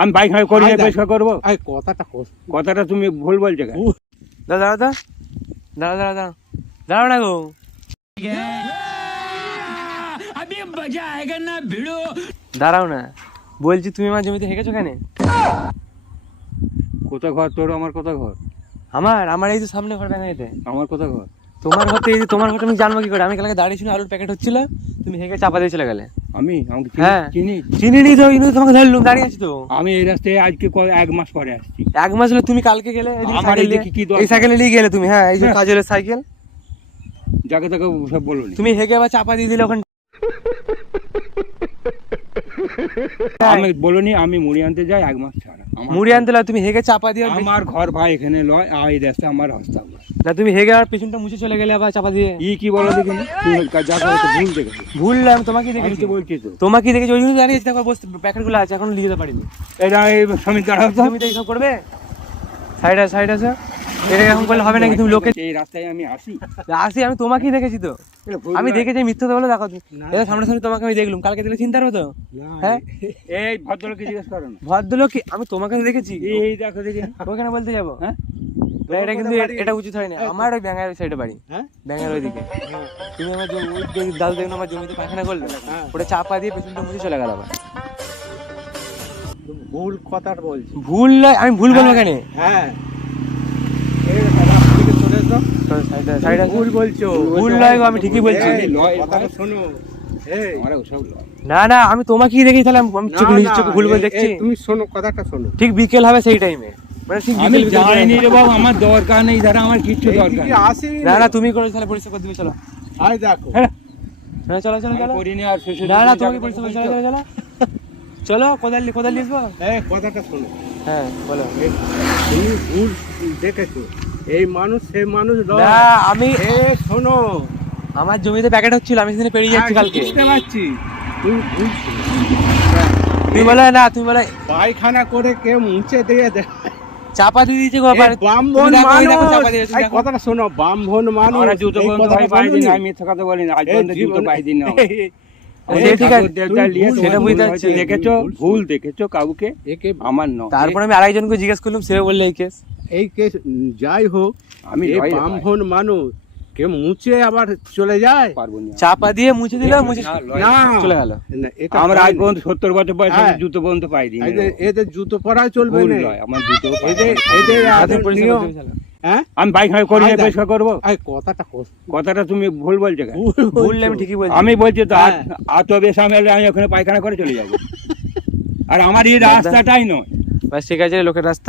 আমি পায়খানা করি না, পরিষ্কার করবো? কথাটা তুমি ভুল বলছো কেন? দাদা দাদা দাদা দাদা দাঁড়াও না গো, দাঁড়াও না বলছি, তুমি আমার জমিতে হেঁকেছো কেন? কোথা ঘর তোর? আমার কোথা ঘর? আমার এই তো সামনে ঘর ব্যাঙাইতে। আমার কোথা ঘর? তোমার ঘর তো এই যে, তোমার ঘরটা আমি জানবো কি করে? আমি কালকে দাঁড়িয়ে ছিল, আলুর প্যাকেট হচ্ছিল, তুমি হেঁকে চাপা দিয়ে চলে গেলে। আমাকে হ্যাঁ চিনি? চিনি নি তো, ইনু তোমাকে ধরলুম, দাঁড়িয়ে আছি তো। আমি এই রাস্তায় আজকে 1 মাস পরে আসছি। 1 মাস হলো, তুমি কালকে গেলে আমার এই দেখি কি দরকার? এই সাইকেলে নিয়ে গেলে তুমি। হ্যাঁ, এই যে কাজলের সাইকেল, যাকে তাকে সব বলো নি। তুমি হেঁকে আবার চাপা দিয়ে দিলে ওখানে। আমি বলিনি আমি মুড়ি আনতে যাই 1 মাস ছাড়া। মুড়ি আনতে তুমি হেঁকে চাপা দিয়ে। আমার ঘর ভাই এখানে লয়, এই রাস্তা আমার রাস্তা না, তুমি হেঁকে আর পেছনটা মুছে চলে গেলে আবার চাপা দিয়ে। কি বলো দেখিনি? ভুল দেখেছো? ভুললাম, তোমাকে দেখেছি, বলছি তো তোমাকে দেখেছি, ওই জন্য দাঁড়িয়ে আছি। দেখো প্যাকেট গুলো আছে, এখন নিয়ে যেতে পারিনি। এটা এই শ্রমিক দাঁড়াও, জমিতে এইসব করবে। সাইড আছে, এটা এখন করলে হবে নাকি? তুমি লোকে এই রাস্তায় আমি আসি, আমি তোমাকেই দেখেছি তো। আমি দেখেছি, মিথ্যে তো বলো। দেখো এটা সামনে তোমাকে আমি দেখলাম, কালকে দিলে চিন্তা করো তো। হ্যাঁ, এই ভদ্রলোককে জিজ্ঞেস করো না। ভদ্রলোক আমি তোমাকে দেখেছি। এই দেখো দেখি ওখানে বলতে যাবো? হ্যাঁ, এটা কিন্তু এটা উচিত হয়নি। আমার ওই ব্যাঙের সাইডে বাড়ি, ব্যাঙের ওই দিকে। তুমি আমার দাদু দেখুন, আমার জমিতে পায়খানা করলে, ওটা চাপা দিয়ে পেছনটা মুছে চলে গেল। আবার ভুল কথাটা বলছি। ভুল নয়, আমি ভুল বলবো কেন? হ্যাঁ, ভুল বলছো। ভুল নয় গো, আমি ঠিকই বলছি। কথাটা শোনো। না না, আমি তোমাকেই দেখি, তাহলে আমি চোখে ভুল বলে দেখছি। তুমি শোনো, কথাটা শোনো। ঠিক বিকেল হবে সেই টাইমে, মানে ঠিক আমি বিকেল। যাইনি রে বাবু, আমার দরকার নেই, দাঁড়া, আমার কিচ্ছু দরকার নেই। না না, তুমি করে তাহলে পরিষ্কার করে দিবে। চলো আয় দেখো, চলো চলো চলো। করিনি আর শেষে না না, তোমাকে পরিষ্কার করে চলো চলো চলো। কোদাল লিখবো। কথাটা শোনো। হ্যাঁ বলো। তুমি ভুল দেখেছো। এই মানুষ সেই মানুষ নয়। না, আমি শোনো, আমার জমিতে প্যাকেট হচ্ছিল, আমি সেখানে পেরিয়ে যাচ্ছি কালকে। বুঝতে পারছি, তুমি ভুল। তুমি বলে না, তুমি বলে পায়খানা করে কেউ মুছে দিয়ে দেয়, চাপা দিয়ে দিয়েছে গো। ব্রাহ্মণ মানুষ। কথাটা শোনো, ব্রাহ্মণ মানুষ। আমরা জুতো বন্ধ ভাই পাই দিন, আমি মিথ্যা কথা বলি না, আজ পর্যন্ত জুতো পাই দিন না। ঠিক আছে, সেটা বুঝতে পারছি। দেখেছো, ভুল দেখেছো কাউকে, আমার নয়। তারপর আমি আরেকজনকে জিজ্ঞেস করলাম, সেও বললে এই কেস যাই হোক, আমি ব্রাহ্মণ মানুষ কেউ মুছে আবার চলে যায়। পারবো না, চাপা দিয়ে মুছে দিল, মুছে না চলে গেল। আমরা আজ পর্যন্ত 70 বছর বয়স জুতো বন্ধ পাই দিন। এদের জুতো পরা চলবে না, আমার জুতো হ্যাঁ। আমি পায়খানা করি না, পরিষ্কার করবো? কথাটা তুমি ভুল বলছো কেন? বললে আমি ঠিকই বলছি। আমি বলছি তো, আর তো বেশ আমি ওখানে পায়খানা করে চলে যাবো। আর আমার এই রাস্তাটাই নয়। বাস ঠিক আছে, লোকের রাস্তা।